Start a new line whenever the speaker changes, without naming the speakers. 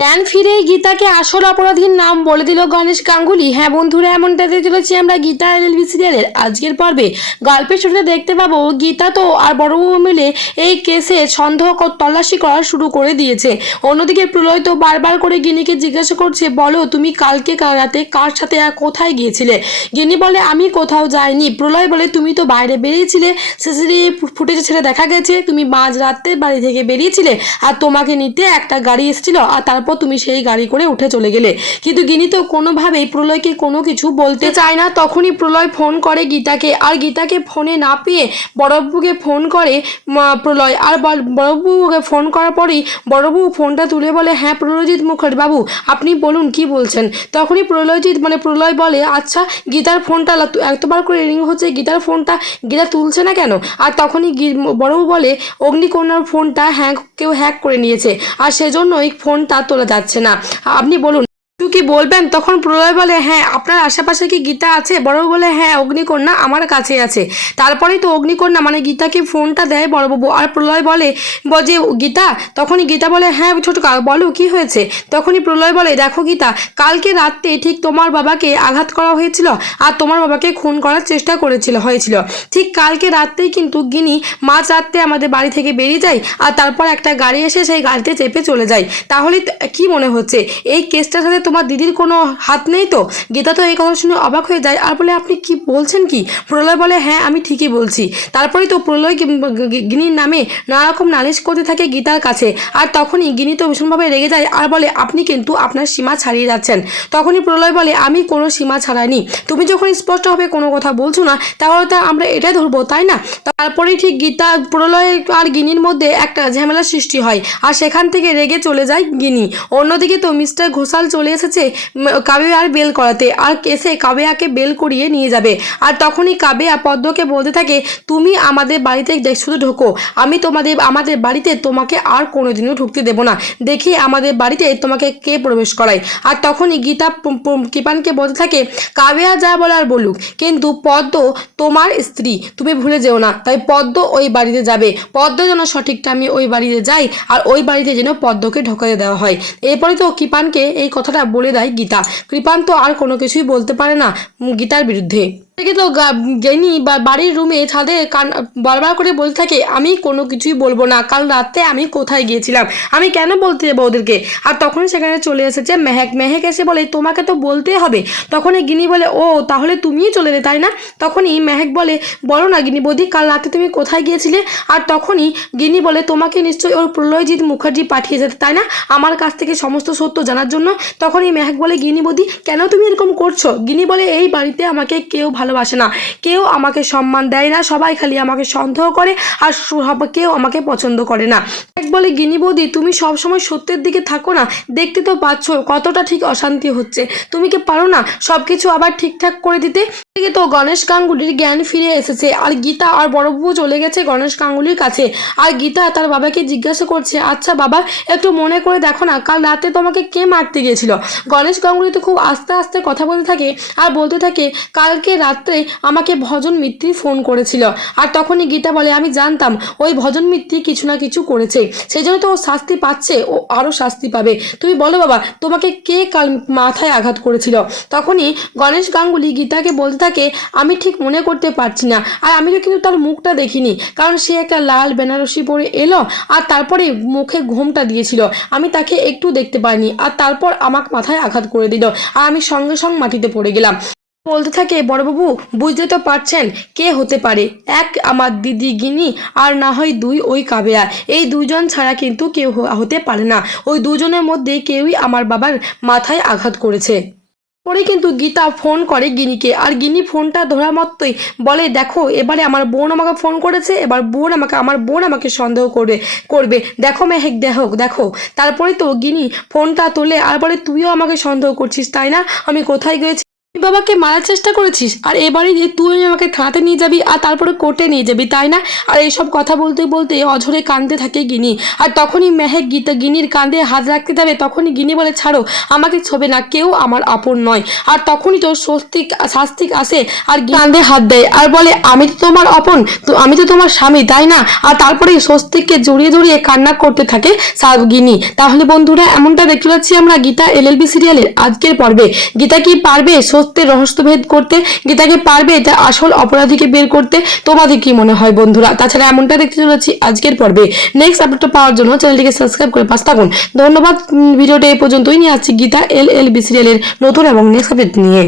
জ্ঞান ফিরে গীতাকে আসল অপরাধীর নাম বলে দিল গণেশ গাঙ্গুলি। হ্যাঁ বন্ধুরা এমনটাতে চলেছি আমরা গীতা এল এলএলবি সিরিয়ালের আজকের পর্বে। গল্পের শুরুতে দেখতে পাবো, গীতা তো আর বড়বাবু মিলে এই কেসে সন্দেহ তল্লাশি করা শুরু করে দিয়েছে। অন্যদিকে প্রলয় তো বারবার করে গিনিকে জিজ্ঞাসা করছে, বলো তুমি কালকে রাতে কার সাথে আর কোথায় গিয়েছিলে? গিনি বলে, আমি কোথাও যাইনি। প্রলয় বলে, তুমি তো বাইরে বেরিয়েছিলে সিসিটিভি ফুটেজে ছেড়ে দেখা গেছে। তুমি মাঝ রাতে বাড়ি থেকে বেরিয়েছিলে আর তোমাকে নিতে একটা গাড়ি এসেছিল আর তারপর তুমি সেই গাড়ি করে উঠে চলে গেলে। কিন্তু গিনি তো কোনোভাবেই প্রলয়কে কোনো কিছু বলতে চায় না। তখনই প্রলয় ফোন করে গীতাকে। আর গীতাকে ফোনে না পেয়ে বড়বাবুকে ফোন করে প্রলয়। আর বড়বাবুকে ফোন করার পরেই বড়বাবু ফোনটা তুলে বলে হ্যাঁ প্রলয়জিৎ মুখার্জি বাবু আপনি বলুন, কি বলছেন? তখনই প্রলয়জিৎ মানে প্রলয় বলে আচ্ছা গীতার ফোনটা এতবার করে রিং হচ্ছে, গীতার ফোনটা, গীতা তুলছে না কেন? আর তখনই বড়বাবু বলে, অগ্নিকন্যার ফোনটা হ্যাক কেউ হ্যাক করে নিয়েছে। আর সেজন্যই ফোনটা তোলা যাচ্ছে না। আপনি বলুন কি বলবেন, তখন প্রলয় বলে হ্যাঁ আপনার আশেপাশে কি গীতা আছে? বড়বাবু বলে হ্যাঁ অগ্নিকন্যা আমার কাছে আছে। তারপরেই তো অগ্নিকন্যা মানে গীতাকে ফোনটা দেয় বড়বাবু। আর প্রলয় বলে যে গীতা? তখনই গীতা বলে হ্যাঁ ছোট বলো, কি হয়েছে? তখনই প্রলয় বলে, দেখো গীতা, কালকে রাত্রে ঠিক তোমার বাবাকে আঘাত করা হয়েছিল আর তোমার বাবাকে খুন করার চেষ্টা করেছিল, হয়েছিল। ঠিক কালকে রাত্রেই কিন্তু গিনি মাঝ রাত্রে আমাদের বাড়ি থেকে বেরিয়ে যায় আর তারপর একটা গাড়ি এসে সেই গাড়িতে চেপে চলে যায়। তাহলে কি মনে হচ্ছে? এই কেসটার সাথে তোমার দিদির কোনো হাত নেই তো? গীতা তো এই কথা শুনে অবাক হয়ে যায়। আর বলে, আপনি কি বলছেন কি? প্রলয় বলে হ্যাঁ আমি ঠিকই বলছি। তারপরেই তো প্রলয় গিনির নামে নানা রকম নালিশ করতে থাকে গীতার কাছে। আর তখনই গিনি তো ভীষণভাবে রেগে যায় আর বলে, আপনি কিন্তু আপনার সীমা ছাড়িয়ে যাচ্ছেন। তখনই প্রলয় বলে, আমি কোনো সীমা ছাড়াইনি। তুমি যখন স্পষ্টভাবে কোনো কথা বলছো না, তাহলে তো আমরা এটাই ধরবো, তাই না? তারপরেই ঠিক গীতা, প্রলয় আর গিনির মধ্যে একটা ঝামেলা সৃষ্টি হয়। আর সেখান থেকে রেগে চলে যায় গিনি। অন্যদিকে তো মিস্টার ঘোষাল চলে এসেছে উম, কাবেয়ার বেল করাতে। আর এসে কাবেয়াকে বেল করিয়ে নিয়ে যাবে। আর তখনই কাবেয়া পদ্মকে বলতে থাকে তুমি আমাদের বাড়িতে শুধু ঢোকো। আমি তোমাদের আমাদের বাড়িতে তোমাকে আর কোনোদিনও ঢুকতে দেবো না। দেখি আমাদের বাড়িতে তোমাকে কে প্রবেশ করায়। আর তখনই গীতা কৃপানকে বলতে থাকে কাবেয়া যা বলার বলুক কিন্তু পদ্ম তোমার স্ত্রী। তুমি ভুলে যেও না। তাই পদ্ম ওই বাড়িতে যাবে। পদ্ম যেন সঠিক টাইমে ওই বাড়িতে যায় আর ওই বাড়িতে যেন পদ্মকে ঢোকাতে দেওয়া হয়। এরপরে তো কৃপানকে এই কথাটা বলে দেয় গীতা। কৃপান্ত আর কোনো কিছুই বলতে পারে না গীতার বিরুদ্ধে। থেকে তো গেনি বা বাড়ির রুমে ছাদে কান বারবার করে বলতে থাকে, আমি কোনো কিছুই বলব না। কাল রাতে আমি কোথায় গিয়েছিলাম? আমি কেন বলতে যাব ওদেরকে? আর তখন সেখানে চলে এসেছে মেহেক। মেহেক এসে বলে, তোমাকে তো বলতেই হবে। তখনই গিনি বলে, ও, তাহলে তুমিই চলে এলে তাই না? তখনই মেহেক বলে, বলো না গিনি বৌদি, কাল রাতে তুমি কোথায় গিয়েছিলে? আর তখনই গিনি বলে, তোমাকে নিশ্চয়ই ওর প্রলয়জিৎ মুখার্জি পাঠিয়েছে, তাই না? আমার কাছ থেকে সমস্ত সত্য জানার জন্য। তখনই মেহেক বলে, গিনি বৌদি, কেন তুমি এরকম করছ? গিনি বলে, এই বাড়িতে আমাকে কেউ ভালোবাসে না। কেউ আমাকে সম্মান দেয় না, সবাই খালি আমাকে সন্দেহ করে আর কেউ আমাকে পছন্দ করে না। এক বলে, গিনি বৌদি, তুমি সবসময় সত্যের দিকে থাকো না। দেখতে তো পাচ্ছ কতটা ঠিক অশান্তি হচ্ছে। তুমি কি পারো না সব কিছু আবার ঠিকঠাক করে দিতে? এদিকে তো গণেশ গাঙ্গুলির জ্ঞান ফিরে এসেছে। আর গীতা আর বড়বাবু চলে গেছে গণেশ গাঙ্গুলির কাছে। আর গীতা তার বাবাকে জিজ্ঞাসা করছে আচ্ছা বাবা, একটু মনে করে দেখো না, কাল রাতে তোমাকে কে মারতে গিয়েছিল গণেশ গাঙ্গুলি তো খুব আস্তে আস্তে কথা বলতে থাকে আর বলতে থাকে, কালকে রাত্রে আমাকে ভজন মিত্রি ফোন করেছিল। আর তখনই গীতা বলে, আমি জানতাম, ওই ভজন মিত্রি কিছু না কিছু করেছে। সেই জন্য তো ও শাস্তি পাচ্ছে, ও আরও শাস্তি পাবে। তুমি বলো বাবা, তোমাকে কে কাল মাথায় আঘাত করেছিল? তখনই গণেশ গাঙ্গুলি গীতাকে বলতে থাকে আমি ঠিক মনে করতে পারছি না। আর আমি তো কিন্তু তার মুখটা দেখিনি। কারণ সে একটা লাল বেনারসি পরে এলো আর তারপরে মুখে ঘোমটা দিয়েছিল। আমি তাকে একটু দেখতে পাইনি আর তারপর আমাকে মাথায় আঘাত করে দিল আর আমি সঙ্গে সঙ্গে মাটিতে পড়ে গেলাম। বলতে থাকে, বড়বাবু, বুঝতে তো পারছেন কে হতে পারে। এক আমার দিদি গিনি আর না হয় দুই ওই কাবেরা এই দুজন ছাড়া কিন্তু কেউ হতে পারে না। ওই দুজনের মধ্যে কেউই আমার বাবার মাথায় আঘাত করেছে। পরে কিন্তু গীতা ফোন করে গিনিকে। আর গিনি ফোনটা ধরা মতোই বলে, দেখো, এবারে আমার বোন আমাকে ফোন করেছে, এবার বোন আমাকে, আমার বোন আমাকে সন্দেহ করবে করবে। দেখো মেহেক, দেখো দেখো। তারপরে তো গিনি ফোনটা তোলে, আর বলে, তুইও আমাকে সন্দেহ করছিস, তাই না? আমি কোথায় গিয়েছি? তুই বাবাকে মারার চেষ্টা করেছিস? আর এবারে যে তুই আমাকে থানাতে নিয়ে যাবি আর তারপরে কোর্টে নিয়ে যাবি, তাই না? আর এইসব কথা বলতে বলতে অঝরে কাঁদতে থাকে গিনি। আর তখনই মেহেক গীতা গিনির কাঁধে হাত রাখতে যাবে, তখনই গিনি বলে, ছাড়ো, আমাকে ছবে না, কেউ আমার আপন নয়। আর তখনই তো স্বস্তিক, শাস্তিক আসে আর কাঁধে হাত দেয় আর বলে, আমি তো তোমার অপন তো আমি তো তোমার স্বামী, তাই না? আর তারপরে স্বস্তিককে জড়িয়ে জড়িয়ে কান্না করতে থাকে সা- গিনি। তাহলে বন্ধুরা, এমনটা দেখতে পাচ্ছি আমরা গীতা এলএলবি সিরিয়ালের আজকের পর্বে। গীতা কি পারবে? সত্যের রহস্য ভেদ করতে গীতাকে পারবে তার আসল অপরাধীকে বের করতে। তোমাদের কি মনে হয় বন্ধুরা? তাছাড়া এমনটা দেখতে চলেছি আজকের পর্বে। নেক্সট আপডেটটা পাওয়ার জন্য চ্যানেলটিকে সাবস্ক্রাইব করে পাশ থাকুন। ধন্যবাদ ভিডিওটা এই পর্যন্তই। নিয়ে আসছি গীতা এল এল বি সিরিয়ালের নতুন এবং নেক্সট আপডেট নিয়ে।